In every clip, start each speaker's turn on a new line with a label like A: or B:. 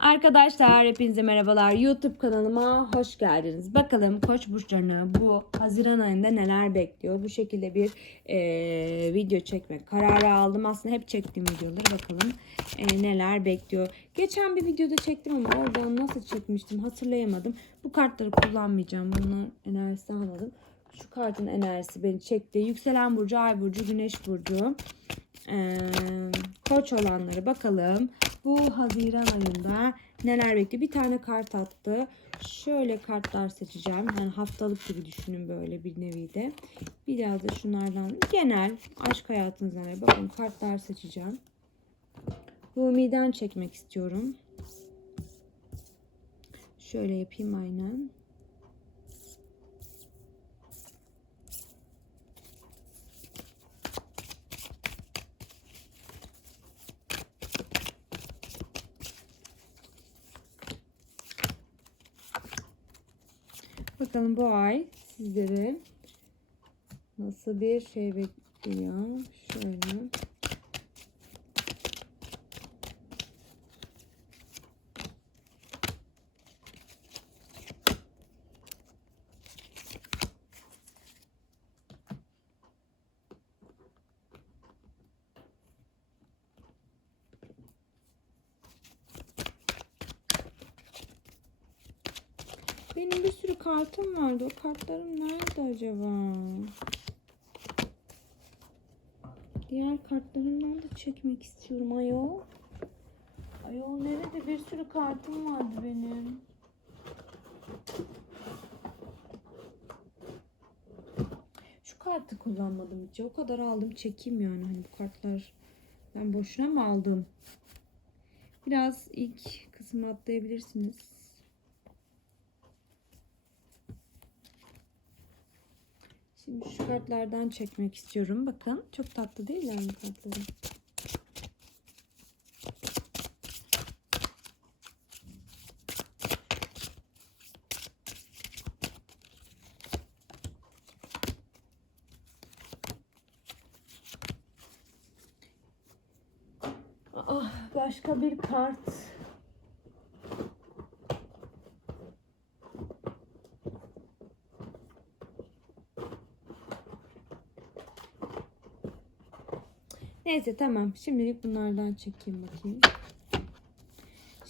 A: Arkadaşlar hepinize merhabalar. YouTube kanalıma hoş geldiniz. Bakalım Koç burçlarını bu Haziran ayında neler bekliyor? Bu şekilde bir e, video çekme kararı aldım. Aslında hep çektiğim videoları bakalım e, neler bekliyor. Geçen bir videoda çektim ama orada nasıl çekmiştim hatırlayamadım. Bu kartları kullanmayacağım. Bunların enerjisini almadım. Şu kartın enerjisi beni çekti. Yükselen burcu, ay burcu, güneş burcu. Ee, koç olanları bakalım. Bu Haziran ayında neler bekliyor? Bir tane kart attı. Şöyle kartlar seçeceğim. Yani haftalık gibi düşünün böyle bir nevi de. Biraz da şunlardan genel aşk hayatınızdan neler. Bakın kartlar seçeceğim. Rumi'den çekmek istiyorum. Şöyle yapayım aynen. Bakalım bu ay sizlere nasıl bir şey bekliyor. Şöyle. Benim bir sürü kartım vardı. O kartlarım nerede acaba? Diğer kartlarımdan da çekmek istiyorum ayol. Ayol nerede? Bir sürü kartım vardı benim. Şu kartı kullanmadım hiç. O kadar aldım çekeyim yani. Hani bu kartlar ben boşuna mı aldım? Biraz ilk kısmı atlayabilirsiniz. Şimdi şu kartlardan çekmek istiyorum. Bakın çok tatlı değil mi kartları? Ah, başka bir kart. Neyse tamam. Şimdilik bunlardan çekeyim bakayım.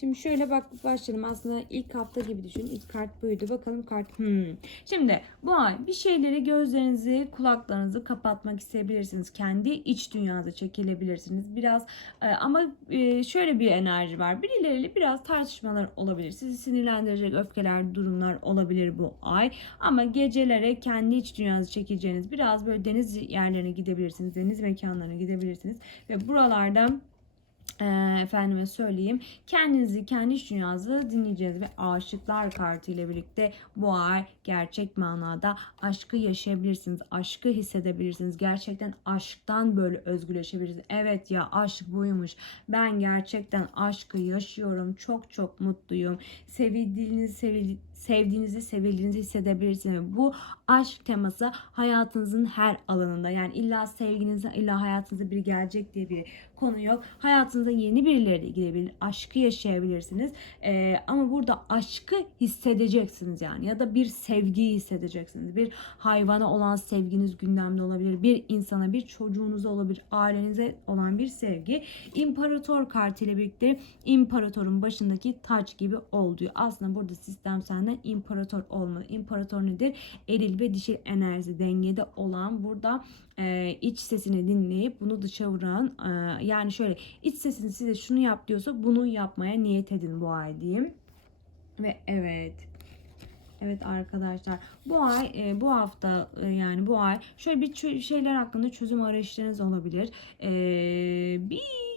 A: Şimdi şöyle bak başlayalım. Aslında ilk hafta gibi düşün. İlk kart buydu. Bakalım kart. Hmm. Şimdi bu ay bir şeyleri gözlerinizi, kulaklarınızı kapatmak isteyebilirsiniz. Kendi iç dünyanıza çekilebilirsiniz. Biraz e, ama e, şöyle bir enerji var. Birileriyle biraz tartışmalar olabilir. Sizi sinirlendirecek öfkeler, durumlar olabilir bu ay. Ama gecelere kendi iç dünyanızı çekeceğiniz biraz böyle deniz yerlerine gidebilirsiniz. Deniz mekanlarına gidebilirsiniz. Ve buralarda e, efendime söyleyeyim. Kendinizi kendi iç dünyanızı dinleyeceğiz ve aşıklar kartı ile birlikte bu ay gerçek manada aşkı yaşayabilirsiniz aşkı hissedebilirsiniz. Gerçekten aşktan böyle özgürleşebilirsiniz. Evet ya aşk buymuş. Ben gerçekten aşkı yaşıyorum. Çok çok mutluyum. Sevildiğinizi sevil sevdiğinizi sevildiğinizi hissedebilirsiniz bu aşk teması hayatınızın her alanında yani illa sevginize illa hayatınıza biri gelecek diye bir konu yok. Hayatınıza yeni birileri de girebilir. Aşkı yaşayabilirsiniz. Ee, ama burada aşkı hissedeceksiniz yani. Ya da bir sevgiyi hissedeceksiniz. Bir hayvana olan sevginiz gündemde olabilir. Bir insana, bir çocuğunuza olabilir. Ailenize olan bir sevgi. İmparator kartı ile birlikte imparatorun başındaki taç gibi ol diyor. Aslında burada sistem senden imparator olmalı. İmparator nedir? Eril ve dişil enerji dengede olan burada e, iç sesini dinleyip bunu dışa vuran e, yani şöyle iç sesin size şunu yap diyorsa bunu yapmaya niyet edin bu ay diyeyim. Ve evet Evet arkadaşlar bu ay e, bu hafta e, yani bu ay şöyle bir şeyler hakkında çözüm arayışlarınız olabilir. E, bir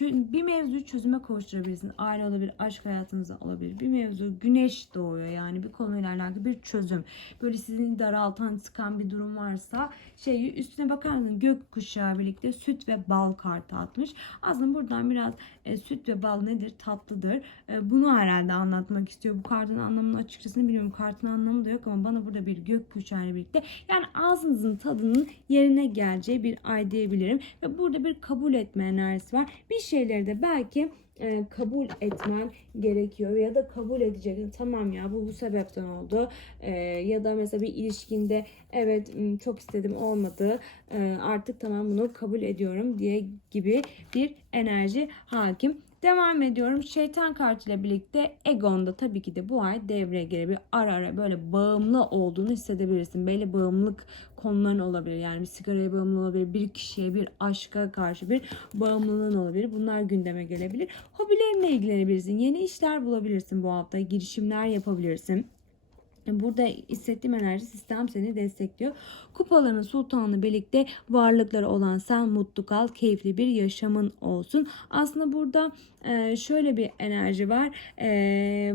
A: bir mevzuyu çözüme kavuşturabilirsiniz. Aile olabilir, aşk hayatınızda olabilir. Bir mevzu güneş doğuyor yani bir konuyla alakalı bir çözüm. Böyle sizin daraltan, sıkan bir durum varsa şey üstüne bakar mısınız? Gök kuşağı birlikte süt ve bal kartı atmış. Aslında buradan biraz e, süt ve bal nedir? Tatlıdır. E, bunu herhalde anlatmak istiyor. Bu kartın anlamını açıkçası bilmiyorum. Kartın anlamı da yok ama bana burada bir gök kuşağı ile birlikte yani ağzınızın tadının yerine geleceği bir ay diyebilirim. Ve burada bir kabul etme enerjisi var. Bir şeyleri de belki e, kabul etmen gerekiyor ya da kabul edeceksin. Tamam ya bu bu sebepten oldu. E, ya da mesela bir ilişkinde evet çok istedim olmadı. E, artık tamam bunu kabul ediyorum diye gibi bir enerji hakim. Devam ediyorum. Şeytan kartıyla birlikte Egon'da tabii ki de bu ay devreye girebilir. Ara ara böyle bağımlı olduğunu hissedebilirsin. Belli bağımlılık konuların olabilir. Yani bir sigaraya bağımlı olabilir, bir kişiye, bir aşka karşı bir bağımlılığın olabilir. Bunlar gündeme gelebilir. Hobilerinle ilgilenebilirsin. Yeni işler bulabilirsin bu hafta. Girişimler yapabilirsin. Burada hissettiğim enerji sistem seni destekliyor. Kupaların sultanı birlikte varlıkları olan sen mutlu kal, keyifli bir yaşamın olsun. Aslında burada e, şöyle bir enerji var. E,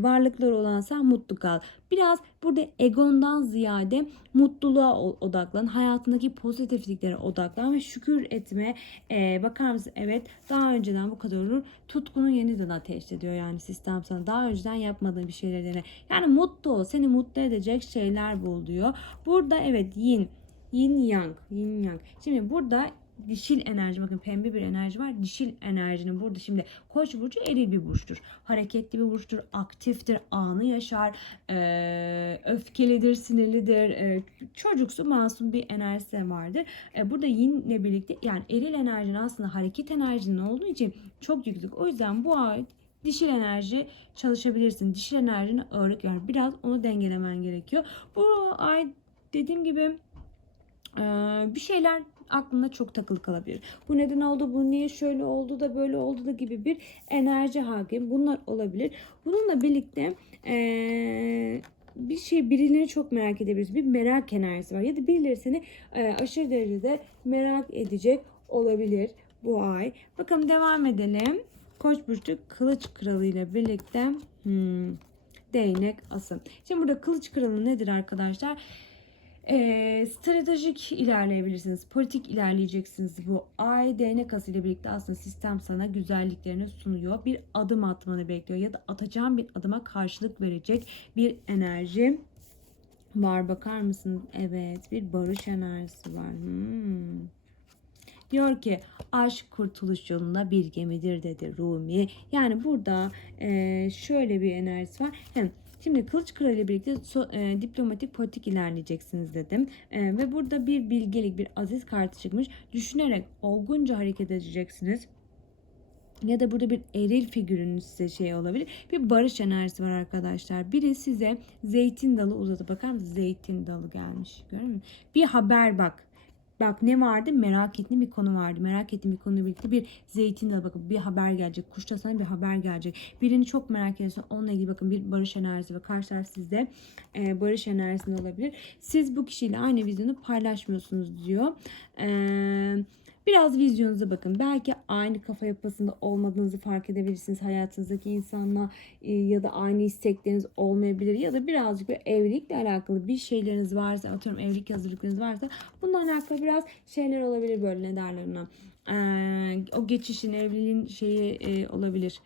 A: varlıkları olan sen mutlu kal. Biraz burada egondan ziyade mutluluğa odaklan. Hayatındaki pozitifliklere odaklan ve şükür etme. E, bakar mısın? Evet daha önceden bu kadar olur. Tutkunu yeniden ateşle diyor yani sistem sana. Daha önceden yapmadığın bir şeyler. Yani mutlu ol. Seni mutlu edecek şeyler bul diyor. Burada evet yin. Yin yang. Yin yang. Şimdi burada dişil enerji bakın pembe bir enerji var. Dişil enerjinin burada şimdi Koç burcu eril bir burçtur. Hareketli bir burçtur, aktiftir, anı yaşar, eee, öfkelidir, sinirlidir, eee, çocuksu masum bir enerjisi vardır. E, burada yinle birlikte yani eril enerjinin aslında hareket enerjinin olduğu için çok yüksek. O yüzden bu ay dişil enerji çalışabilirsin. Dişil enerjine ağırlık ver. Biraz onu dengelemen gerekiyor. Bu ay dediğim gibi bir şeyler aklında çok takılı kalabilir. Bu neden oldu, bu niye şöyle oldu da böyle oldu da gibi bir enerji hakim. Bunlar olabilir. Bununla birlikte bir şey birilerini çok merak edebiliriz. Bir merak enerjisi var. Ya da birileri seni aşırı derecede merak edecek olabilir bu ay. Bakalım devam edelim. Koç burcu kılıç kralı ile birlikte hmm, değnek asın. Şimdi burada kılıç kralı nedir arkadaşlar? Ee, stratejik ilerleyebilirsiniz. Politik ilerleyeceksiniz bu ay. Değnek ile birlikte aslında sistem sana güzelliklerini sunuyor. Bir adım atmanı bekliyor ya da atacağın bir adıma karşılık verecek bir enerji var. Bakar mısın? Evet bir barış enerjisi var. Hmm. Diyor ki aşk kurtuluş yolunda bir gemidir dedi Rumi. Yani burada e, şöyle bir enerjisi var. Hem Şimdi Kılıç Kralı ile birlikte so- e, diplomatik politik ilerleyeceksiniz dedim. E, ve burada bir bilgelik, bir aziz kartı çıkmış. Düşünerek olgunca hareket edeceksiniz. Ya da burada bir eril figürünüz size şey olabilir. Bir barış enerjisi var arkadaşlar. Biri size zeytin dalı uzatıp bakar mısınız? Zeytin dalı gelmiş. Görüyor musun? Bir haber bak. Bak ne vardı? Merak ettiğim bir konu vardı. Merak ettiğim bir konuyla birlikte bir zeytin dalı bakın bir haber gelecek. Kuşta sana bir haber gelecek. Birini çok merak ediyorsun. Onunla ilgili bakın bir barış enerjisi ve karşı taraf sizde e, barış enerjisinde olabilir. Siz bu kişiyle aynı vizyonu paylaşmıyorsunuz diyor. Eee Biraz vizyonunuza bakın. Belki aynı kafa yapısında olmadığınızı fark edebilirsiniz hayatınızdaki insanla e, ya da aynı istekleriniz olmayabilir ya da birazcık bir evlilikle alakalı bir şeyleriniz varsa atıyorum evlilik hazırlıklarınız varsa bununla alakalı biraz şeyler olabilir böyle ne derler ona. Ee, o geçişin evliliğin şeyi e, olabilir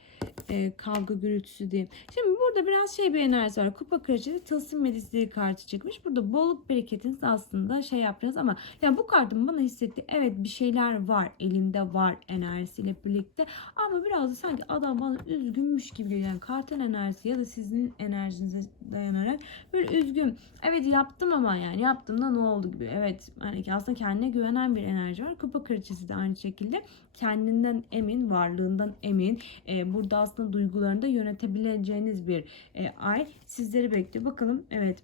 A: Ee, kavga gürültüsü diyeyim. Şimdi burada biraz şey bir enerjisi var. Kupa kraliçesi tılsım medisleri kartı çıkmış. Burada bolluk bereketiniz aslında şey yapacağız ama ya bu kartın bana hissetti. Evet bir şeyler var elinde var enerjisiyle birlikte ama biraz da sanki adam bana üzgünmüş gibi geliyor. Yani kartın enerjisi ya da sizin enerjinize dayanarak böyle üzgün. Evet yaptım ama yani yaptım da ne oldu gibi. Evet ki aslında kendine güvenen bir enerji var. Kupa kraliçesi de aynı şekilde kendinden emin, varlığından emin. Ee, burada aslında duygularını da yönetebileceğiniz bir e, ay sizleri bekliyor. Bakalım evet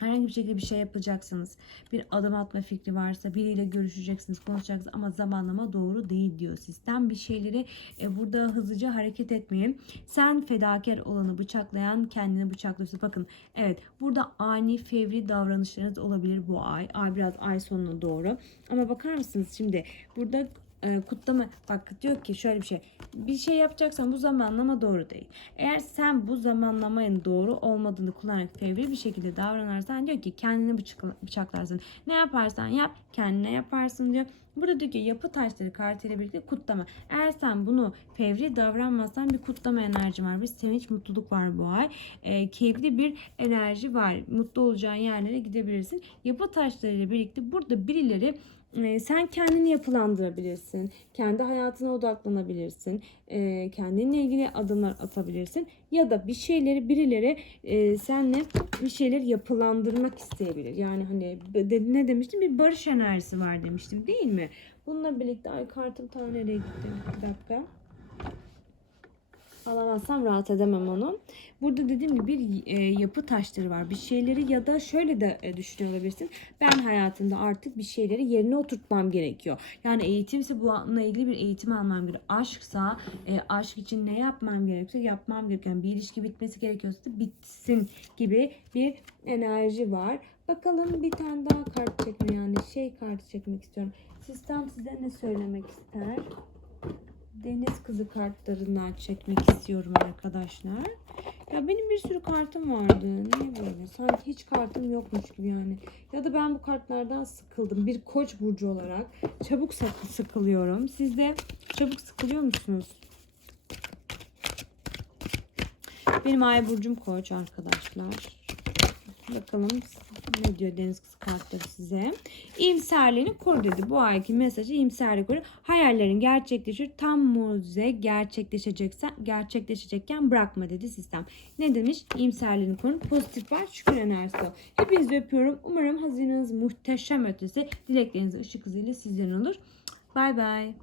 A: herhangi bir şekilde bir şey yapacaksınız. Bir adım atma fikri varsa biriyle görüşeceksiniz, konuşacaksınız ama zamanlama doğru değil diyor sistem. Bir şeyleri e, burada hızlıca hareket etmeyin. Sen fedakar olanı bıçaklayan kendini bıçaklıyorsun. Bakın evet burada ani fevri davranışlarınız olabilir bu ay. Ay biraz ay sonuna doğru. Ama bakar mısınız şimdi burada e, kutlama bak diyor ki şöyle bir şey bir şey yapacaksan bu zamanlama doğru değil. Eğer sen bu zamanlamanın doğru olmadığını kullanarak fevri bir şekilde davranırsan diyor ki kendini bıçakla, bıçaklarsın. Ne yaparsan yap kendine yaparsın diyor. Burada diyor ki yapı taşları kartıyla birlikte kutlama. Eğer sen bunu fevri davranmazsan bir kutlama enerji var. Bir sevinç, mutluluk var bu ay. E, keyifli bir enerji var. Mutlu olacağın yerlere gidebilirsin. Yapı taşlarıyla birlikte burada birileri sen kendini yapılandırabilirsin. Kendi hayatına odaklanabilirsin. E, kendinle ilgili adımlar atabilirsin. Ya da bir şeyleri birileri e, senle bir şeyler yapılandırmak isteyebilir. Yani hani ne demiştim? Bir barış enerjisi var demiştim değil mi? Bununla birlikte ay kartım ta nereye gitti? Bir dakika. Alamazsam rahat edemem onu. Burada dediğim gibi bir e, yapı taşları var. Bir şeyleri ya da şöyle de e, düşünüyor olabilirsin. Ben hayatımda artık bir şeyleri yerine oturtmam gerekiyor. Yani eğitimse bununla ilgili bir eğitim almam gerekiyor. Aşksa e, aşk için ne yapmam gerekiyorsa yapmam gerekiyor. Yani bir ilişki bitmesi gerekiyorsa da bitsin gibi bir enerji var. Bakalım bir tane daha kart çekme yani şey kartı çekmek istiyorum. Sistem size ne söylemek ister? Deniz kızı kartlarından çekmek istiyorum arkadaşlar. Ya benim bir sürü kartım vardı. Niye böyle? Sanki hiç kartım yokmuş gibi yani. Ya da ben bu kartlardan sıkıldım. Bir koç burcu olarak çabuk sık- sıkılıyorum. Siz de çabuk sıkılıyor musunuz? Benim ay burcum koç arkadaşlar. Bakalım ne diyor deniz kızı kartları size. İyimserliğini koru dedi. Bu ayki mesajı iyimserliği koru. Hayallerin gerçekleşir. Tam mucize gerçekleşeceksen, gerçekleşecekken bırakma dedi sistem. Ne demiş? İyimserliğini koru. Pozitif var. Şükür enerjisi. Hepinizi öpüyorum. Umarım hazineniz muhteşem ötesi. Dilekleriniz ışık hızıyla sizden olur. Bay bay.